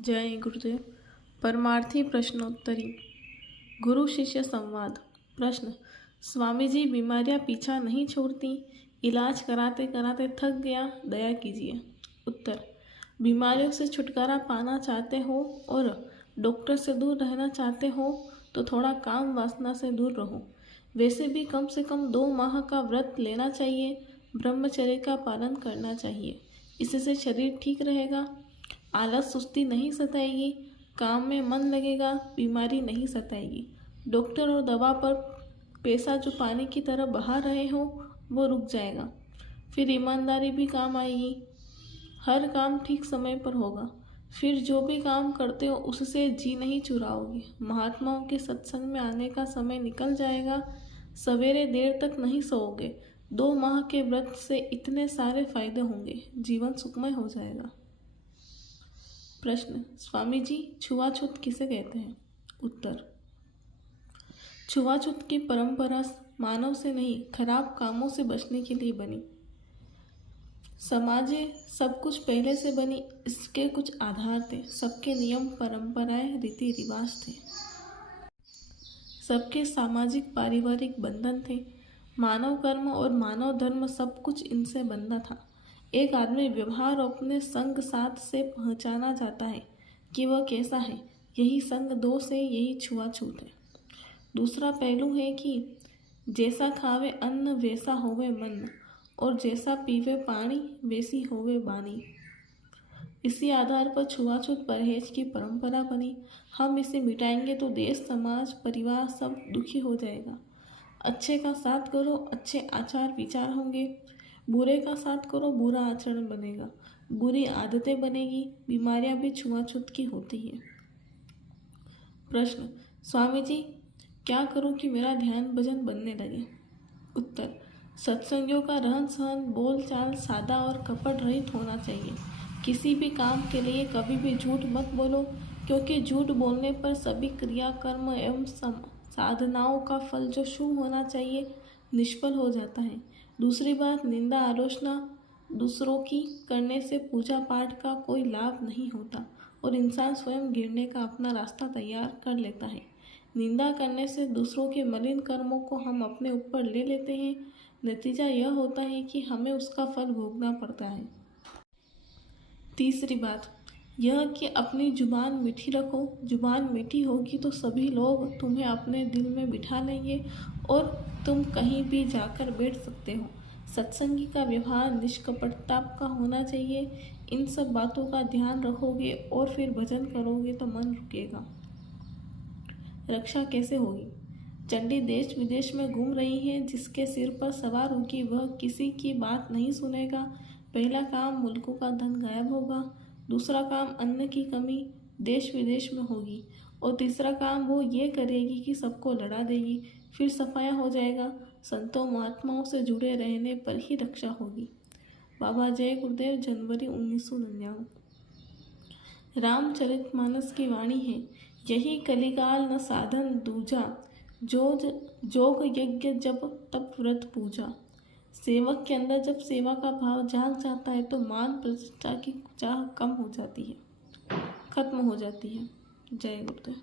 जय गुरुदेव। परमार्थी प्रश्नोत्तरी। गुरु शिष्य संवाद। प्रश्न: स्वामी जी, बीमारियां पीछा नहीं छोड़ती, इलाज कराते कराते थक गया, दया कीजिए। उत्तर: बीमारियों से छुटकारा पाना चाहते हो और डॉक्टर से दूर रहना चाहते हो तो थोड़ा काम वासना से दूर रहो। वैसे भी कम से कम 2 माह का व्रत लेना चाहिए, ब्रह्मचर्य का पालन करना चाहिए। इससे शरीर ठीक रहेगा, आलस सुस्ती नहीं सताएगी, काम में मन लगेगा, बीमारी नहीं सताएगी। डॉक्टर और दवा पर पैसा जो पानी की तरह बहा रहे हो वो रुक जाएगा। फिर ईमानदारी भी काम आएगी, हर काम ठीक समय पर होगा। फिर जो भी काम करते हो उससे जी नहीं चुराओगे। महात्माओं के सत्संग में आने का समय निकल जाएगा, सवेरे देर तक नहीं सोओगे। 2 माह के व्रत से इतने सारे फायदे होंगे, जीवन सुखमय हो जाएगा। प्रश्न: स्वामी जी, छुआछूत किसे कहते हैं? उत्तर: छुआछूत की परंपरा मानव से नहीं, खराब कामों से बचने के लिए बनी। समाजे सब कुछ पहले से बनी, इसके कुछ आधार थे। सबके नियम, परंपराएं, रीति रिवाज थे। सबके सामाजिक पारिवारिक बंधन थे। मानव कर्म और मानव धर्म सब कुछ इनसे बंधा था। एक आदमी व्यवहार और अपने संग साथ से पहचाना जाता है कि वह कैसा है। यही संग दोष है, यही छुआछूत है। दूसरा पहलू है कि जैसा खावे अन्न वैसा होवे मन, और जैसा पीवे पानी वैसी होवे बानी। इसी आधार पर छुआछूत परहेज की परंपरा बनी। हम इसे मिटाएंगे तो देश, समाज, परिवार सब दुखी हो जाएगा। अच्छे का साथ करो, अच्छे आचार विचार होंगे। बुरे का साथ करो, बुरा आचरण बनेगा, बुरी आदतें बनेगी। बीमारियां भी छुआछूत की होती है। प्रश्न: स्वामी जी, क्या करूं कि मेरा ध्यान भजन बनने लगे? उत्तर: सत्संगियों का रहन सहन, बोल चाल सादा और कपट रहित होना चाहिए। किसी भी काम के लिए कभी भी झूठ मत बोलो, क्योंकि झूठ बोलने पर सभी क्रिया, कर्म एवं साधनाओं का फल जो शुभ होना चाहिए निष्फल हो जाता है। दूसरी बात, निंदा आलोचना दूसरों की करने से पूजा पाठ का कोई लाभ नहीं होता और इंसान स्वयं गिरने का अपना रास्ता तैयार कर लेता है। निंदा करने से दूसरों के मलिन कर्मों को हम अपने ऊपर ले लेते हैं। नतीजा यह होता है कि हमें उसका फल भोगना पड़ता है। तीसरी बात यह कि अपनी जुबान मीठी रखो। जुबान मीठी होगी तो सभी लोग तुम्हें अपने दिल में बिठा लेंगे और तुम कहीं भी जाकर बैठ सकते हो। सत्संगी का व्यवहार निष्कपटता का होना चाहिए। इन सब बातों का ध्यान रखोगे और फिर भजन करोगे तो मन रुकेगा। रक्षा कैसे होगी? चंडी देश विदेश में घूम रही है, जिसके सिर पर सवार होगी वह किसी की बात नहीं सुनेगा। पहला काम, मुल्कों का धन गायब होगा। दूसरा काम, अन्न की कमी देश विदेश में होगी। और तीसरा काम वो ये करेगी कि सबको लड़ा देगी। फिर सफाया हो जाएगा। संतों महात्माओं से जुड़े रहने पर ही रक्षा होगी। बाबा जय गुरुदेव, जनवरी 1999। रामचरितमानस की वाणी है, यही कलिकाल न साधन दूजा, जोग यज्ञ जब तप व्रत पूजा। सेवक के अंदर जब सेवा का भाव जाग जाता है तो मान प्रतिष्ठा की चाह कम हो जाती है, खत्म हो जाती है। जय गुरुदेव।